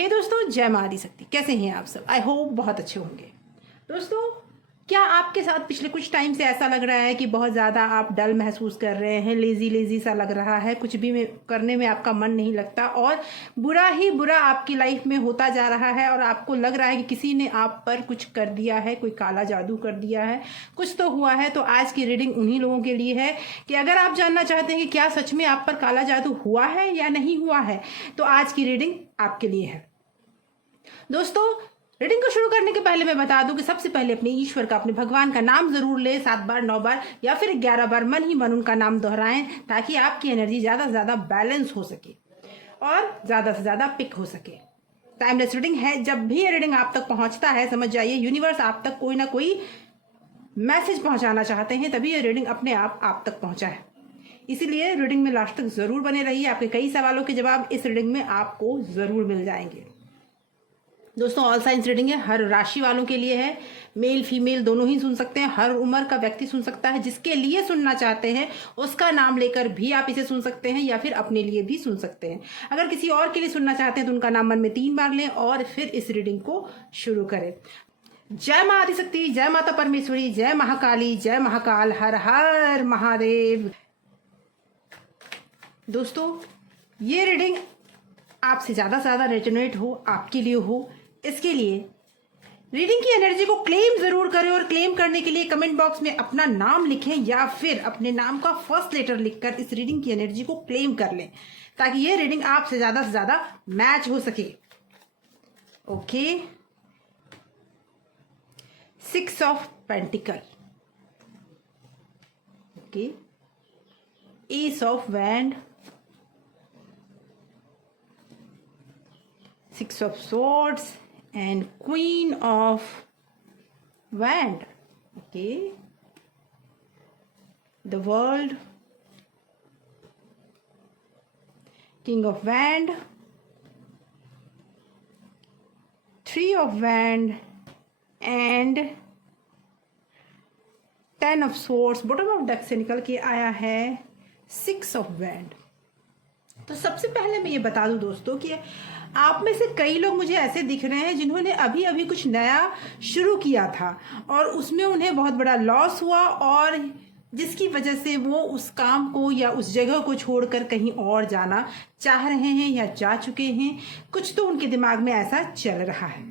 हे दोस्तों, जय मां आदिशक्ति। कैसे हैं आप सब? आई होप बहुत अच्छे होंगे। दोस्तों, क्या आपके साथ पिछले कुछ टाइम से ऐसा लग रहा है कि बहुत ज़्यादा आप डल महसूस कर रहे हैं, लेजी लेजी सा लग रहा है, कुछ भी करने में आपका मन नहीं लगता और बुरा ही बुरा आपकी लाइफ में होता जा रहा है और आपको लग रहा है कि किसी ने आप पर कुछ कर दिया है, कोई काला जादू कर दिया है, कुछ तो हुआ है। तो आज की रीडिंग उन्हीं लोगों के लिए है कि अगर आप जानना चाहते हैं कि क्या सच में आप पर काला जादू हुआ है या नहीं हुआ है, तो आज की रीडिंग आपके लिए है। दोस्तों, रीडिंग को शुरू करने के पहले मैं बता दूं कि सबसे पहले अपने ईश्वर का, अपने भगवान का नाम जरूर ले, 7 बार 9 बार या फिर 11 बार मन ही मन उनका नाम दोहराएं, ताकि आपकी एनर्जी ज्यादा से ज्यादा बैलेंस हो सके और ज्यादा से ज्यादा पिक हो सके। टाइमलेस रीडिंग है। जब भी ये रीडिंग आप तक पहुंचता है, समझ जाइए यूनिवर्स आप तक कोई ना कोई मैसेज पहुंचाना चाहते हैं, तभी ये रीडिंग अपने आप तक पहुंचा है। इसीलिए रीडिंग में लास्ट तक जरूर बने रहिए। आपके कई सवालों के जवाब इस रीडिंग में आपको जरूर मिल जाएंगे। दोस्तों, ऑल साइंस रीडिंग है, हर राशि वालों के लिए है। मेल फीमेल दोनों ही सुन सकते हैं, हर उम्र का व्यक्ति सुन सकता है। जिसके लिए सुनना चाहते हैं उसका नाम लेकर भी आप इसे सुन सकते हैं या फिर अपने लिए भी सुन सकते हैं। अगर किसी और के लिए सुनना चाहते हैं तो उनका नाम मन में 3 बार लें और फिर इस रीडिंग को शुरू करें। जय मां आदिशक्ति, जय माता परमेश्वरी, जय महाकाली, जय महाकाल, हर हर महादेव। दोस्तों, ये रीडिंग आपसे ज्यादा से ज्यादा रेजोनेट हो, आपके लिए हो, इसके लिए रीडिंग की एनर्जी को क्लेम जरूर करें और क्लेम करने के लिए कमेंट बॉक्स में अपना नाम लिखें या फिर अपने नाम का फर्स्ट लेटर लिखकर इस रीडिंग की एनर्जी को क्लेम कर लें, ताकि ये रीडिंग आपसे ज्यादा मैच हो सके। Okay, 6 of pentacle, okay, S of wand, 6 of swords and queen of wand. Okay, the world, king of wand, 3 of wand and 10 of swords। Bottom of deck से निकल के आया है 6 of wand। तो सबसे पहले मैं ये बता दूं दोस्तों कि आप में से कई लोग मुझे ऐसे दिख रहे हैं जिन्होंने अभी अभी कुछ नया शुरू किया था और उसमें उन्हें बहुत बड़ा लॉस हुआ और जिसकी वजह से वो उस काम को या उस जगह को छोड़कर कहीं और जाना चाह रहे हैं या जा चुके हैं। कुछ तो उनके दिमाग में ऐसा चल रहा है।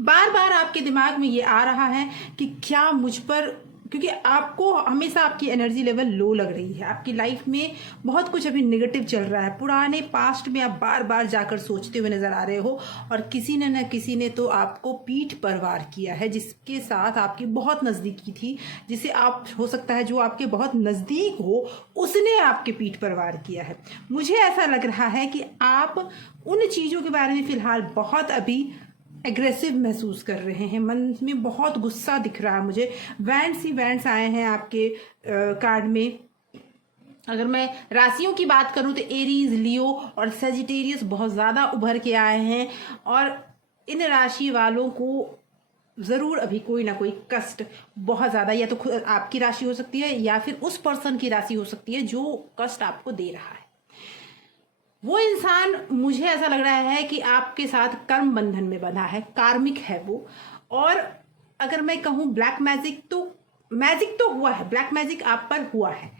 बार बार आपके दिमाग में ये आ रहा है कि क्या मुझ पर, क्योंकि आपको हमेशा आपकी एनर्जी लेवल लो लग रही है, आपकी लाइफ में बहुत कुछ अभी नेगेटिव चल रहा है, पुराने पास्ट में आप बार बार जाकर सोचते हुए नजर आ रहे हो और किसी ने न किसी ने तो आपको पीठ पर वार किया है, जिसके साथ आपकी बहुत नज़दीकी थी, जिसे आप, हो सकता है जो आपके बहुत नज़दीक हो उसने आपके पीठ पर वार किया है। मुझे ऐसा लग रहा है कि आप उन चीज़ों के बारे में फिलहाल बहुत अभी एग्रेसिव महसूस कर रहे हैं, मन में बहुत गुस्सा दिख रहा है मुझे। वैंड्स ही वैंड्स आए हैं आपके कार्ड में। अगर मैं राशियों की बात करूं तो एरीज, लियो और सेजिटेरियस बहुत ज़्यादा उभर के आए हैं और इन राशि वालों को ज़रूर अभी कोई ना कोई कष्ट बहुत ज़्यादा, या तो खुद आपकी राशि हो सकती है या फिर उस पर्सन की राशि हो सकती है जो कष्ट आपको दे रहा है। वो इंसान, मुझे ऐसा लग रहा है कि आपके साथ कर्म बंधन में बंधा है, कार्मिक है वो। और अगर मैं कहूँ ब्लैक मैजिक तो हुआ है, ब्लैक मैजिक आप पर हुआ है,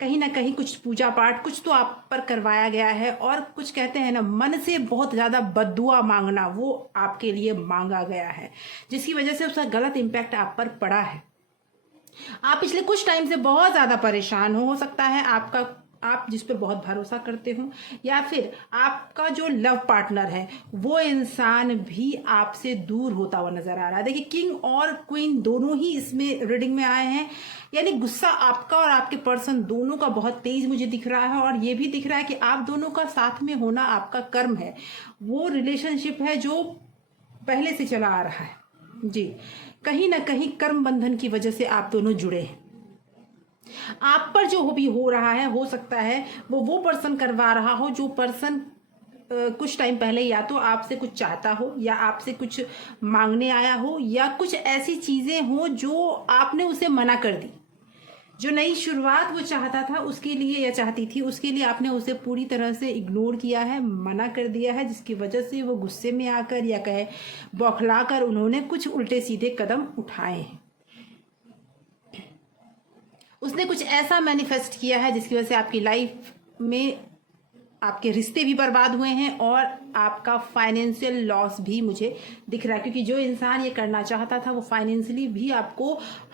कहीं ना कहीं कुछ पूजा पाठ कुछ तो आप पर करवाया गया है और कुछ कहते हैं ना, मन से बहुत ज़्यादा बद्दुआ मांगना, वो आपके लिए मांगा गया है, जिसकी वजह से उसका गलत इम्पैक्ट आप पर पड़ा है। आप पिछले कुछ टाइम से बहुत ज़्यादा परेशान हो सकता है आप जिस पर बहुत भरोसा करते हो या फिर आपका जो लव पार्टनर है वो इंसान भी आपसे दूर होता हुआ नजर आ रहा है। देखिए, किंग और क्वीन दोनों ही इसमें रीडिंग में आए हैं, यानी गुस्सा आपका और आपके पर्सन दोनों का बहुत तेज मुझे दिख रहा है और ये भी दिख रहा है कि आप दोनों का साथ में होना आपका कर्म है, वो रिलेशनशिप है जो पहले से चला आ रहा है जी। कहीं ना कहीं कर्म बंधन की वजह से आप दोनों जुड़े हैं। आप पर जो भी हो रहा है, हो सकता है वो पर्सन करवा रहा हो जो पर्सन कुछ टाइम पहले या तो आपसे कुछ चाहता हो या आपसे कुछ मांगने आया हो या कुछ ऐसी चीजें हो जो आपने उसे मना कर दी। जो नई शुरुआत वो चाहता था उसके लिए या चाहती थी, उसके लिए आपने उसे पूरी तरह से इग्नोर किया है, मना कर दिया है, जिसकी वजह से वो गुस्से में आकर या कहे बौखलाकर उन्होंने कुछ उल्टे सीधे कदम उठाए हैं। उसने कुछ ऐसा मैनिफेस्ट किया है जिसकी वजह से आपकी लाइफ में आपके रिश्ते भी बर्बाद हुए हैं और आपका फाइनेंशियल लॉस भी मुझे दिख रहा है, क्योंकि जो इंसान ये करना चाहता था वो फाइनेंशियली भी आपको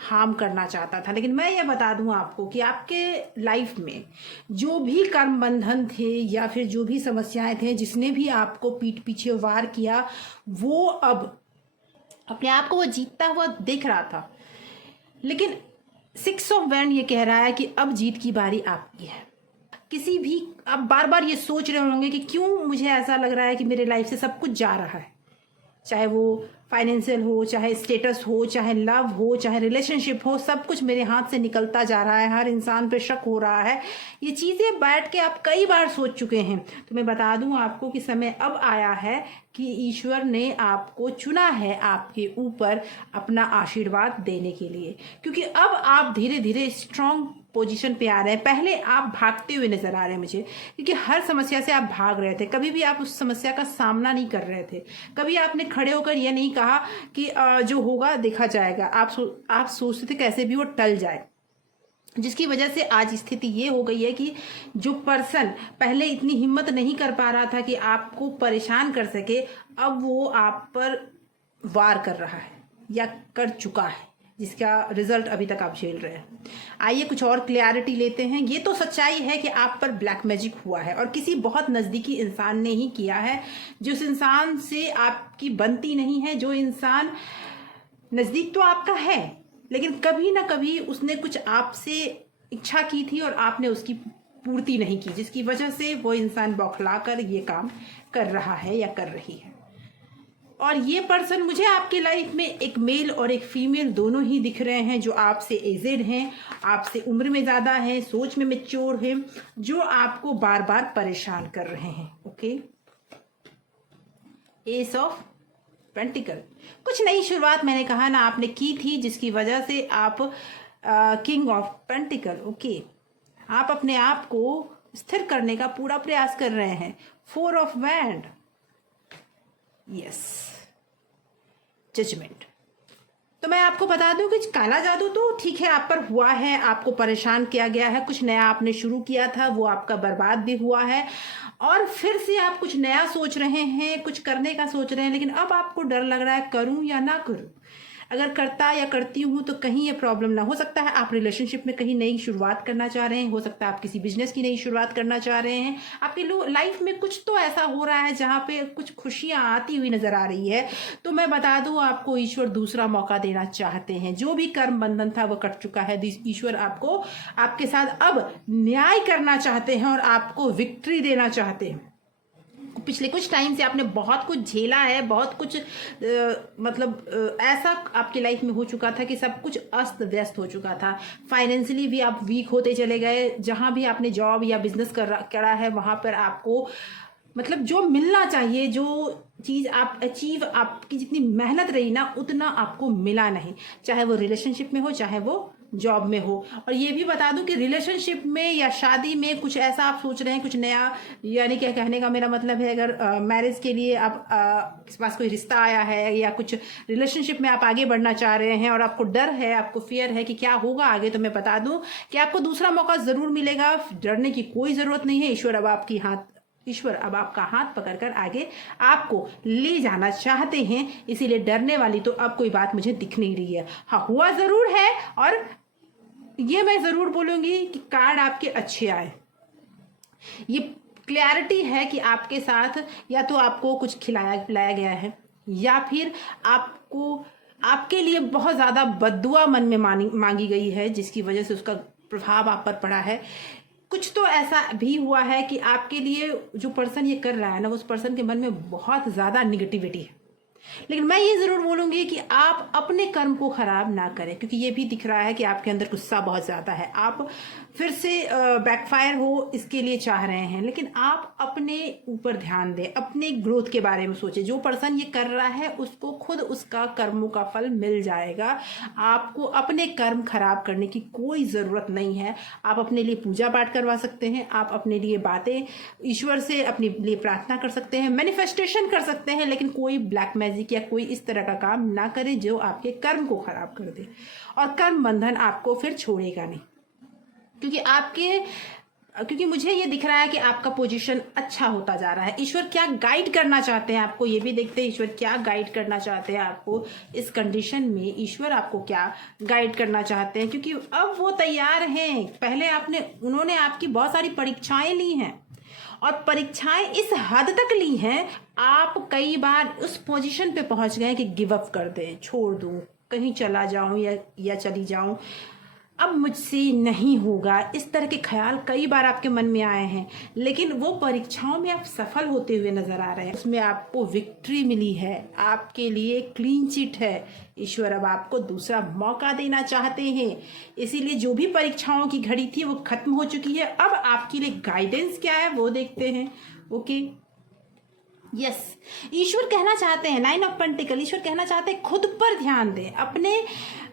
हार्म करना चाहता था। लेकिन मैं ये बता दूं आपको कि आपके लाइफ में जो भी कर्म बंधन थे या फिर जो भी समस्याएं थे, जिसने भी आपको पीठ पीछे वार किया, वो अब अपने आप को वो जीतता हुआ दिख रहा था। लेकिन 6 ऑफ वैंड ये कह रहा है कि अब जीत की बारी आपकी है। किसी भी आप बार बार ये सोच रहे होंगे कि क्यों मुझे ऐसा लग रहा है कि मेरे लाइफ से सब कुछ जा रहा है, चाहे वो फाइनेंशियल हो, चाहे स्टेटस हो, चाहे लव हो, चाहे रिलेशनशिप हो, सब कुछ मेरे हाथ से निकलता जा रहा है, हर इंसान पे शक हो रहा है। ये चीज़ें बैठ के आप कई बार सोच चुके हैं। तो मैं बता दूं आपको कि समय अब आया है कि ईश्वर ने आपको चुना है आपके ऊपर अपना आशीर्वाद देने के लिए, क्योंकि अब आप धीरे धीरे स्ट्रांग पोजीशन पे आ रहे हैं। पहले आप भागते हुए नजर आ रहे हैं मुझे, क्योंकि हर समस्या से आप भाग रहे थे, कभी भी आप उस समस्या का सामना नहीं कर रहे थे, कभी आपने खड़े होकर यह नहीं कहा कि जो होगा देखा जाएगा। आप सोचते थे कैसे भी वो टल जाए, जिसकी वजह से आज स्थिति ये हो गई है कि जो पर्सन पहले इतनी हिम्मत नहीं कर पा रहा था कि आपको परेशान कर सके, अब वो आप पर वार कर रहा है या कर चुका है, जिसका रिजल्ट अभी तक आप झेल रहे हैं। आइए कुछ और क्लैरिटी लेते हैं। ये तो सच्चाई है कि आप पर ब्लैक मैजिक हुआ है और किसी बहुत नज़दीकी इंसान ने ही किया है, जिस इंसान से आपकी बनती नहीं है, जो इंसान नज़दीक तो आपका है लेकिन कभी ना कभी उसने कुछ आपसे इच्छा की थी और आपने उसकी पूर्ति नहीं की, जिसकी वजह से वो इंसान बौखलाकर ये काम कर रहा है या कर रही है। और ये पर्सन मुझे आपकी लाइफ में एक मेल और एक फीमेल दोनों ही दिख रहे हैं, जो आपसे एजेड हैं, आपसे उम्र में ज़्यादा हैं, सोच में मैच्योर हैं, जो आपको बार बार परेशान कर रहे हैं। ओके, एस ऑफ पेंटिकल, कुछ नई शुरुआत मैंने कहा ना आपने की थी, जिसकी वजह से आप किंग ऑफ पेंटिकल, ओके, आप अपने आप को स्थिर करने का पूरा प्रयास कर रहे हैं। 4 ऑफ वैंड, यस, जजमेंट। तो मैं आपको बता दूं कि काला जादू तो ठीक है आप पर हुआ है, आपको परेशान किया गया है, कुछ नया आपने शुरू किया था वो आपका बर्बाद भी हुआ है, और फिर से आप कुछ नया सोच रहे हैं, कुछ करने का सोच रहे हैं, लेकिन अब आपको डर लग रहा है करूं या ना करूं। अगर करता या करती हूँ तो कहीं ये प्रॉब्लम ना हो सकता है आप रिलेशनशिप में कहीं नई शुरुआत करना चाह रहे हैं, हो सकता है आप किसी बिजनेस की नई शुरुआत करना चाह रहे हैं, आपकी लाइफ में कुछ तो ऐसा हो रहा है जहाँ पे कुछ खुशियाँ आती हुई नजर आ रही है। तो मैं बता दूँ आपको ईश्वर दूसरा मौका देना चाहते हैं। जो भी कर्म बंधन था वो कट चुका है। ईश्वर आपको आपके साथ अब न्याय करना चाहते हैं और आपको विक्ट्री देना चाहते हैं। पिछले कुछ टाइम से आपने बहुत कुछ झेला है, बहुत कुछ ऐसा आपकी लाइफ में हो चुका था कि सब कुछ अस्त व्यस्त हो चुका था। फाइनेंशियली भी आप वीक होते चले गए। जहां भी आपने जॉब या बिजनेस करा है वहां पर आपको जो मिलना चाहिए, जो चीज़ आप अचीव, आपकी जितनी मेहनत रही ना उतना आपको मिला नहीं, चाहे वो रिलेशनशिप में हो चाहे वो जॉब में हो। और ये भी बता दूं कि रिलेशनशिप में या शादी में कुछ ऐसा आप सोच रहे हैं, कुछ नया, यानी क्या कहने का मेरा मतलब है, अगर मैरिज के लिए आप किसी पास कोई रिश्ता आया है या कुछ रिलेशनशिप में आप आगे बढ़ना चाह रहे हैं और आपको डर है, आपको फियर है कि क्या होगा आगे, तो मैं बता दूं कि आपको दूसरा मौका जरूर मिलेगा। डरने की कोई जरूरत नहीं है। ईश्वर अब आपका हाथ पकड़कर आगे आपको ले जाना चाहते हैं, इसीलिए डरने वाली तो अब कोई बात मुझे दिख नहीं रही है। हाँ, हुआ जरूर है और ये मैं जरूर बोलूंगी कि कार्ड आपके अच्छे आए। ये क्लैरिटी है कि आपके साथ या तो आपको कुछ खिलाया पिलाया गया है या फिर आपके लिए बहुत ज्यादा बद्दुआ मन में मांगी गई है, जिसकी वजह से उसका प्रभाव आप पर पड़ा है। कुछ तो ऐसा भी हुआ है कि आपके लिए जो पर्सन ये कर रहा है ना, उस पर्सन के मन में बहुत ज्यादा निगेटिविटी है। लेकिन मैं ये जरूर बोलूंगी कि आप अपने कर्म को खराब ना करें, क्योंकि ये भी दिख रहा है कि आपके अंदर गुस्सा बहुत ज्यादा है। आप फिर से बैकफायर हो इसके लिए चाह रहे हैं। लेकिन आप अपने ऊपर ध्यान दें, अपने ग्रोथ के बारे में सोचें। जो पर्सन ये कर रहा है उसको खुद उसका कर्मों का फल मिल जाएगा। आपको अपने कर्म खराब करने की कोई ज़रूरत नहीं है। आप अपने लिए पूजा पाठ करवा सकते हैं, आप अपने लिए बातें ईश्वर से अपने लिए प्रार्थना कर सकते हैं, मैनिफेस्टेशन कर सकते हैं, लेकिन कोई ब्लैक मैजिक या कोई इस तरह का काम ना करें जो आपके कर्म को खराब कर दे। और कर्म बंधन आपको फिर छोड़ेगा नहीं, क्योंकि मुझे ये दिख रहा है कि आपका पोजीशन अच्छा होता जा रहा है। ईश्वर क्या गाइड करना चाहते हैं आपको, ये भी देखते हैं ईश्वर क्या गाइड करना चाहते हैं आपको इस कंडीशन में। ईश्वर आपको क्या गाइड करना चाहते हैं, क्योंकि अब वो तैयार हैं। पहले उन्होंने आपकी बहुत सारी परीक्षाएं ली हैं, और परीक्षाएं इस हद तक ली हैं, आप कई बार उस पोजीशन पे पहुंच गए कि गिव अप कर दें, छोड़ दूं, कहीं चला जाऊं या चली जाऊं, अब मुझसे नहीं होगा। इस तरह के ख्याल कई बार आपके मन में आए हैं। लेकिन वो परीक्षाओं में आप सफल होते हुए नजर आ रहे हैं, उसमें आपको विक्ट्री मिली है, आपके लिए क्लीन चिट है। ईश्वर अब आपको दूसरा मौका देना चाहते हैं। इसीलिए जो भी परीक्षाओं की घड़ी थी वो खत्म हो चुकी है। अब आपके लिए गाइडेंस क्या है वो देखते हैं। ओके, यस, ईश्वर कहना चाहते हैं, 9 ऑफ पेंटिकल, ईश्वर कहना चाहते हैं खुद पर ध्यान दें, अपने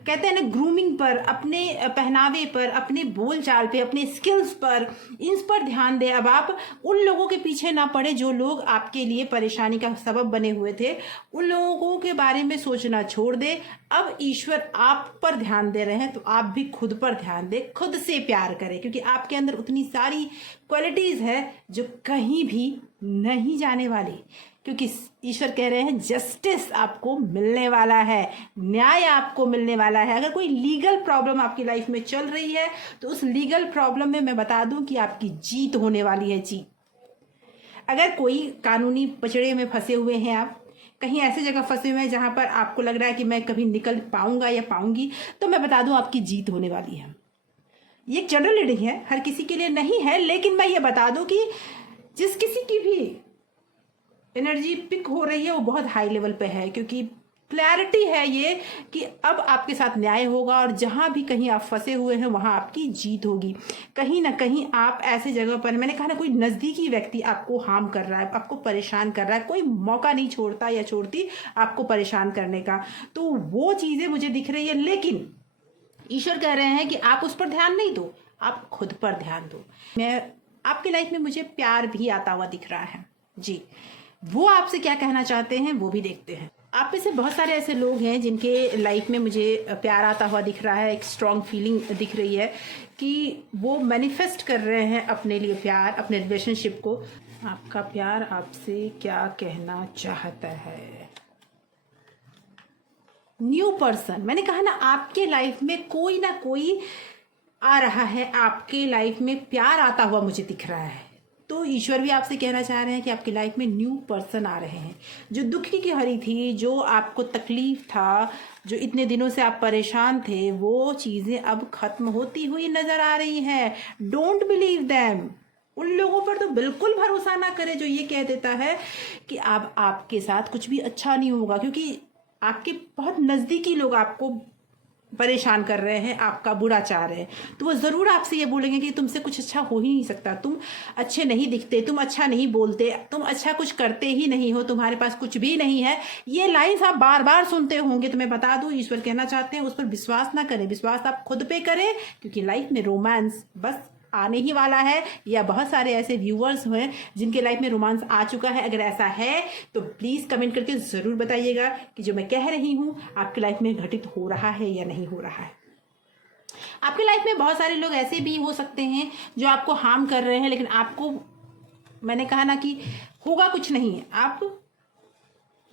कहते हैं ना ग्रूमिंग पर, अपने पहनावे पर, अपने बोलचाल पे, अपने स्किल्स पर, इन पर ध्यान दें। अब आप उन लोगों के पीछे ना पड़े जो लोग आपके लिए परेशानी का सबब बने हुए थे। उन लोगों के बारे में सोचना छोड़ दें। अब ईश्वर आप पर ध्यान दे रहे हैं, तो आप भी खुद पर ध्यान दें, खुद से प्यार करें, क्योंकि आपके अंदर उतनी सारी क्वालिटीज है जो कहीं भी नहीं जाने वाली। क्योंकि ईश्वर कह रहे हैं जस्टिस आपको मिलने वाला है, न्याय आपको मिलने वाला है। अगर कोई लीगल प्रॉब्लम आपकी लाइफ में चल रही है तो उस लीगल प्रॉब्लम में मैं बता दूं कि आपकी जीत होने वाली है। जीत। अगर कोई कानूनी पचड़े में फंसे हुए हैं, आप कहीं ऐसी जगह फंसे हुए हैं जहां पर आपको लग रहा है कि मैं कभी निकल पाऊंगा या पाऊंगी, तो मैं बता दूं आपकी जीत होने वाली है। ये एक जनरल रीडिंग है, हर किसी के लिए नहीं है, लेकिन मैं ये बता दूं कि जिस किसी की भी एनर्जी पिक हो रही है वो बहुत हाई लेवल पे है, क्योंकि क्लैरिटी है ये कि अब आपके साथ न्याय होगा, और जहां भी कहीं आप फंसे हुए हैं वहां आपकी जीत होगी। कहीं ना कहीं आप ऐसे जगह पर, मैंने कहा ना, कोई नजदीकी व्यक्ति आपको हार्म कर रहा है, आपको परेशान कर रहा है, कोई मौका नहीं छोड़ता या छोड़ती आपको परेशान करने का, तो वो चीजें मुझे दिख रही है। लेकिन ईश्वर कह रहे हैं कि आप उस पर ध्यान नहीं दो, आप खुद पर ध्यान दो। मैं आपकी लाइफ में मुझे प्यार भी आता हुआ दिख रहा है जी। वो आपसे क्या कहना चाहते हैं वो भी देखते हैं। आप में से बहुत सारे ऐसे लोग हैं जिनके लाइफ में मुझे प्यार आता हुआ दिख रहा है, एक स्ट्रॉन्ग फीलिंग दिख रही है कि वो मैनिफेस्ट कर रहे हैं अपने लिए प्यार, अपने रिलेशनशिप को। आपका प्यार आपसे क्या कहना चाहता है? न्यू पर्सन, मैंने कहा ना, आपके लाइफ में कोई ना कोई आ रहा है, आपके लाइफ में प्यार आता हुआ मुझे दिख रहा है। तो ईश्वर भी आपसे कहना चाह रहे हैं कि आपकी लाइफ में न्यू पर्सन आ रहे हैं। जो दुखी की हरी थी, जो आपको तकलीफ था, जो इतने दिनों से आप परेशान थे, वो चीज़ें अब खत्म होती हुई नजर आ रही हैं। Don't believe them. उन लोगों पर तो बिल्कुल भरोसा ना करें जो ये कह देता है कि अब आपके साथ कुछ भी अच्छा नहीं होगा, क्योंकि आपके बहुत नज़दीकी लोग आपको परेशान कर रहे हैं, आपका बुरा चाह रहे हैं। तो वो ज़रूर आपसे ये बोलेंगे कि तुमसे कुछ अच्छा हो ही नहीं सकता, तुम अच्छे नहीं दिखते, तुम अच्छा नहीं बोलते, तुम अच्छा कुछ करते ही नहीं हो, तुम्हारे पास कुछ भी नहीं है। ये लाइन्स आप बार बार सुनते होंगे। तो मैं बता दूं, ईश्वर कहना चाहते हैं उस पर विश्वास ना करें, विश्वास आप खुद पे करें, क्योंकि लाइफ में रोमांस बस आने ही वाला है। या बहुत सारे ऐसे व्यूअर्स हैं जिनके लाइफ में रोमांस आ चुका है। अगर ऐसा है तो प्लीज कमेंट करके जरूर बताइएगा कि जो मैं कह रही हूं आपकी लाइफ में घटित हो रहा है या नहीं हो रहा है। आपकी लाइफ में बहुत सारे लोग ऐसे भी हो सकते हैं जो आपको हार्म कर रहे हैं, लेकिन आपको, मैंने कहा ना कि होगा कुछ नहीं, आप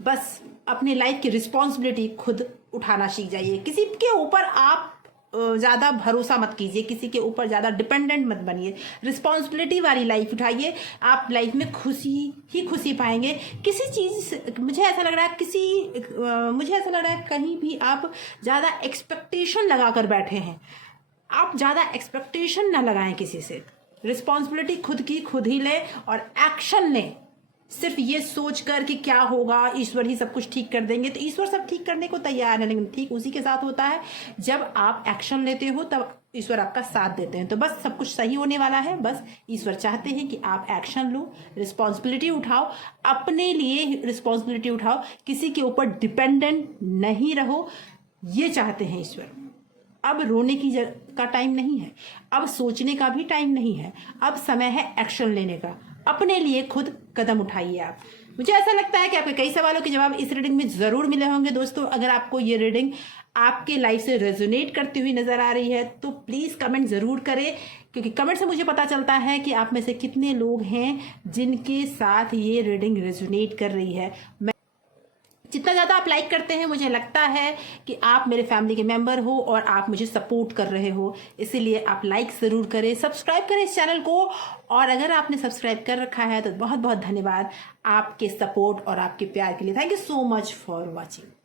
बस अपने लाइफ की रिस्पॉन्सिबिलिटी खुद उठाना सीख जाइए। किसी के ऊपर आप ज़्यादा भरोसा मत कीजिए, किसी के ऊपर ज़्यादा डिपेंडेंट मत बनिए, रिस्पॉन्सिबिलिटी वाली लाइफ उठाइए। आप लाइफ में खुशी ही खुशी पाएंगे। किसी चीज़, मुझे ऐसा लग रहा है कहीं भी आप ज़्यादा एक्सपेक्टेशन लगा कर बैठे हैं। आप ज़्यादा एक्सपेक्टेशन ना लगाएं किसी से। रिस्पॉन्सिबिलिटी खुद की खुद ही लें और एक्शन लें। सिर्फ ये सोचकर कि क्या होगा, ईश्वर ही सब कुछ ठीक कर देंगे, तो ईश्वर सब ठीक करने को तैयार है, लेकिन ठीक उसी के साथ होता है जब आप एक्शन लेते हो, तब ईश्वर आपका साथ देते हैं। तो बस सब कुछ सही होने वाला है। बस ईश्वर चाहते हैं कि आप एक्शन लो, रिस्पॉन्सिबिलिटी उठाओ, अपने लिए रिस्पॉन्सिबिलिटी उठाओ, किसी के ऊपर डिपेंडेंट नहीं रहो, ये चाहते हैं ईश्वर। अब रोने की का टाइम नहीं है, अब सोचने का भी टाइम नहीं है, अब समय है एक्शन लेने का। अपने लिए खुद कदम उठाइए आप। मुझे ऐसा लगता है कि आपके कई सवालों के जवाब इस रीडिंग में जरूर मिले होंगे दोस्तों। अगर आपको ये रीडिंग आपके लाइफ से रेजोनेट करती हुई नजर आ रही है तो प्लीज कमेंट जरूर करें, क्योंकि कमेंट से मुझे पता चलता है कि आप में से कितने लोग हैं जिनके साथ ये रीडिंग रेजोनेट कर रही है। जितना ज़्यादा आप लाइक करते हैं मुझे लगता है कि आप मेरे फैमिली के मेंबर हो और आप मुझे सपोर्ट कर रहे हो, इसीलिए आप लाइक ज़रूर करें, सब्सक्राइब करें इस चैनल को। और अगर आपने सब्सक्राइब कर रखा है तो बहुत बहुत धन्यवाद आपके सपोर्ट और आपके प्यार के लिए। Thank you so much for watching.